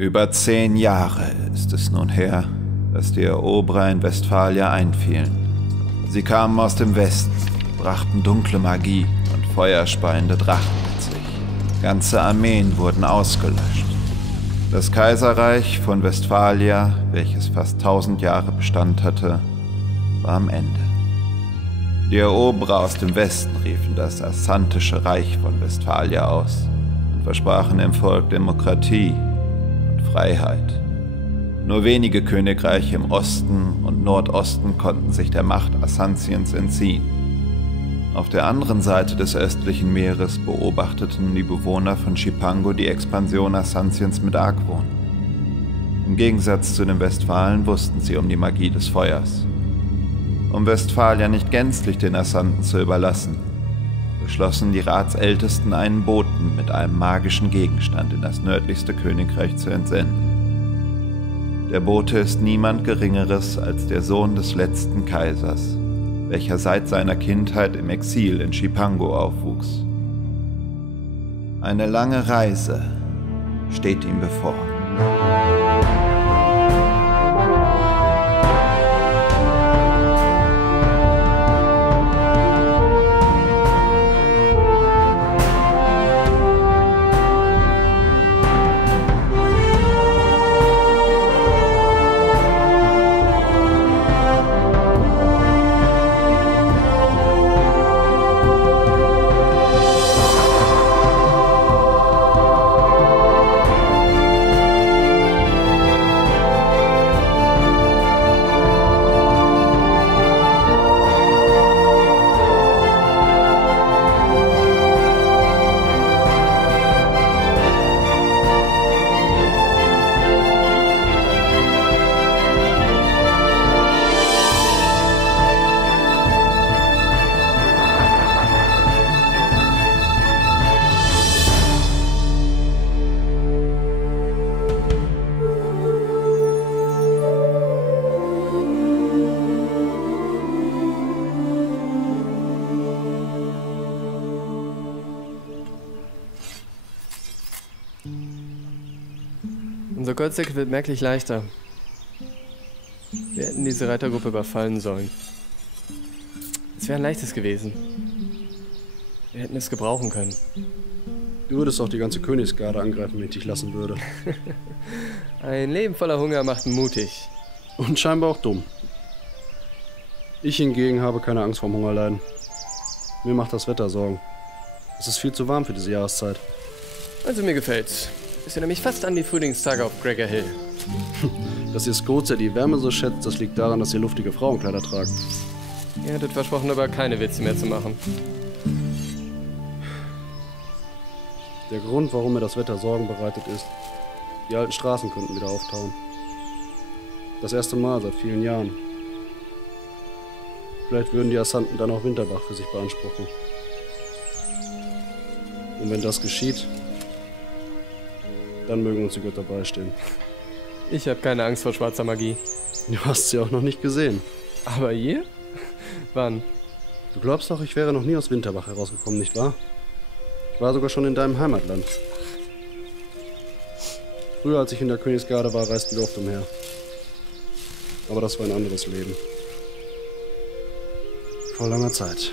Über 10 Jahre ist es nun her, dass die Eroberer in Westphalia einfielen. Sie kamen aus dem Westen, brachten dunkle Magie und feuerspeiende Drachen mit sich. Ganze Armeen wurden ausgelöscht. Das Kaiserreich von Westphalia, welches fast 1000 Jahre Bestand hatte, war am Ende. Die Eroberer aus dem Westen riefen das Assantische Reich von Westphalia aus und versprachen dem Volk Demokratie und Freiheit. Nur wenige Königreiche im Osten und Nordosten konnten sich der Macht Assantiens entziehen. Auf der anderen Seite des östlichen Meeres beobachteten die Bewohner von Chipango die Expansion Assantiens mit Argwohn. Im Gegensatz zu den Westphalen wussten sie um die Magie des Feuers. Um Westphalia nicht gänzlich den Assanten zu überlassen, beschlossen die Ratsältesten, einen Boten mit einem magischen Gegenstand in das nördlichste Königreich zu entsenden. Der Bote ist niemand Geringeres als der Sohn des letzten Kaisers, welcher seit seiner Kindheit im Exil in Chipango aufwuchs. Eine lange Reise steht ihm bevor. Unser Goldsäcke wird merklich leichter. Wir hätten diese Reitergruppe überfallen sollen. Es wäre ein leichtes gewesen. Wir hätten es gebrauchen können. Du würdest auch die ganze Königsgarde angreifen, wenn ich dich lassen würde. Ein Leben voller Hunger macht mutig. Und scheinbar auch dumm. Ich hingegen habe keine Angst vorm Hungerleiden. Mir macht das Wetter Sorgen. Es ist viel zu warm für diese Jahreszeit. Also mir gefällt's. Ist ja nämlich fast an die Frühlingstage auf Gregor Hill. Dass ihr Scotia die Wärme so schätzt, das liegt daran, dass ihr luftige Frauenkleider tragt. Ihr hattet versprochen, aber keine Witze mehr zu machen. Der Grund, warum mir das Wetter Sorgen bereitet, ist, die alten Straßen könnten wieder auftauen. Das erste Mal seit vielen Jahren. Vielleicht würden die Assanten dann auch Winterbach für sich beanspruchen. Und wenn das geschieht, dann mögen uns die Götter beistehen. Ich habe keine Angst vor schwarzer Magie. Du hast sie auch noch nicht gesehen. Aber ihr? Wann? Du glaubst doch, ich wäre noch nie aus Winterbach herausgekommen, nicht wahr? Ich war sogar schon in deinem Heimatland. Früher, als ich in der Königsgarde war, reisten wir oft umher. Aber das war ein anderes Leben. Vor langer Zeit.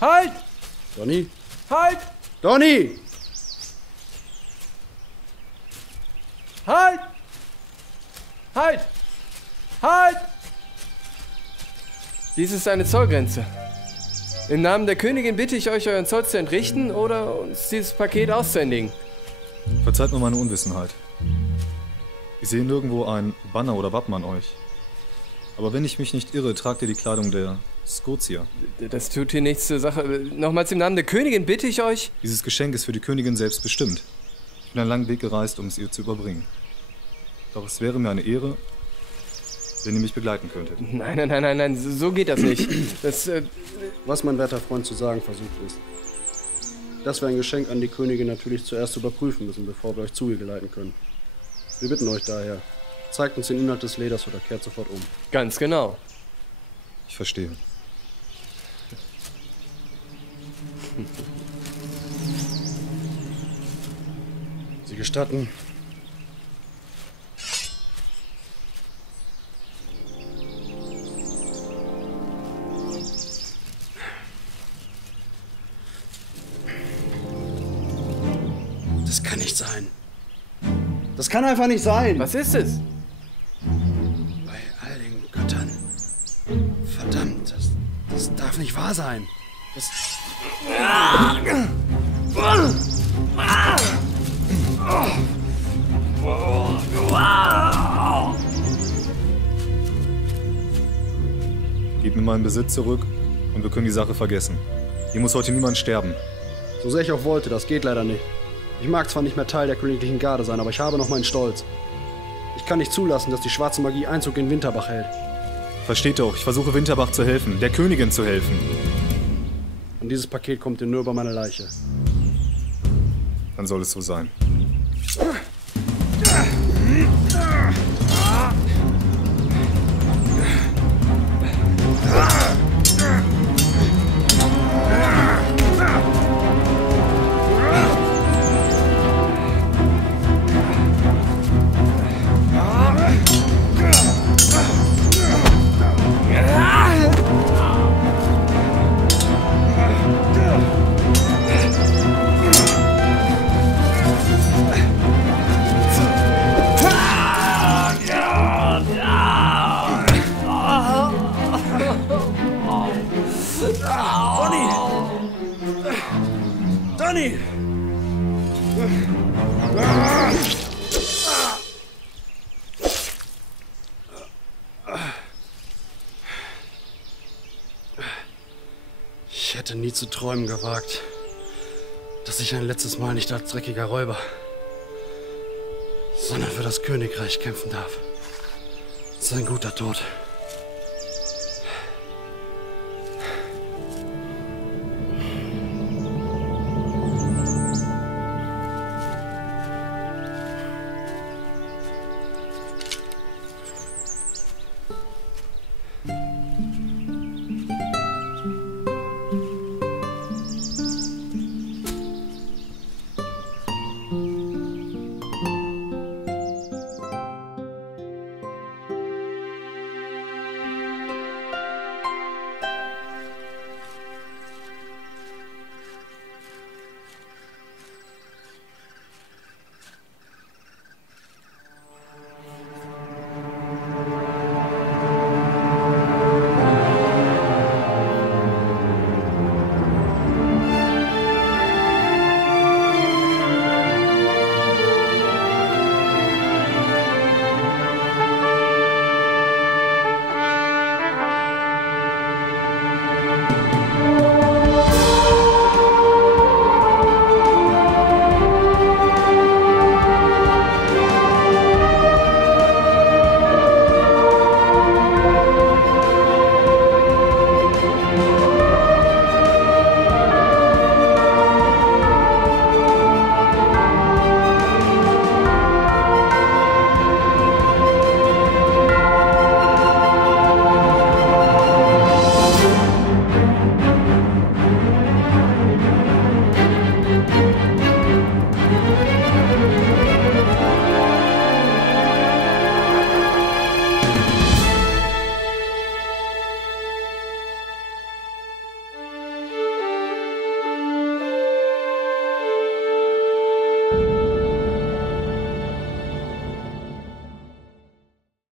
Halt! Donny? Halt! Donny! Halt! Halt! Halt! Dies ist eine Zollgrenze. Im Namen der Königin bitte ich euch, euren Zoll zu entrichten oder uns dieses Paket auszuhändigen. Verzeiht mir meine Unwissenheit. Ich sehe nirgendwo ein Banner oder Wappen an euch. Aber wenn ich mich nicht irre, tragt ihr die Kleidung der Scotia. Das tut hier nichts zur Sache. Nochmals im Namen der Königin bitte ich euch. Dieses Geschenk ist für die Königin selbst bestimmt. Ich bin einen langen Weg gereist, um es ihr zu überbringen. Doch es wäre mir eine Ehre, wenn ihr mich begleiten könntet. Nein, so geht das nicht. Das, Was mein werter Freund zu sagen versucht ist. Das wir ein Geschenk an die Königin natürlich zuerst überprüfen müssen, bevor wir euch zu ihr geleiten können. Wir bitten euch daher, zeigt uns den Inhalt des Leders oder kehrt sofort um. Ganz genau. Ich verstehe. Sie gestatten. Das kann nicht sein. Das kann einfach nicht sein. Was ist es? Bei all den Göttern. Verdammt, das darf nicht wahr sein. Das... Gib mir meinen Besitz zurück und wir können die Sache vergessen. Hier muss heute niemand sterben. So sehr ich auch wollte, das geht leider nicht. Ich mag zwar nicht mehr Teil der königlichen Garde sein, aber ich habe noch meinen Stolz. Ich kann nicht zulassen, dass die schwarze Magie Einzug in Winterbach hält. Versteht doch, ich versuche Winterbach zu helfen, der Königin zu helfen. Und dieses Paket kommt dir nur über meine Leiche. Dann soll es so sein. Donny! Ich hätte nie zu träumen gewagt, dass ich ein letztes Mal nicht als dreckiger Räuber, sondern für das Königreich kämpfen darf. Das ist ein guter Tod.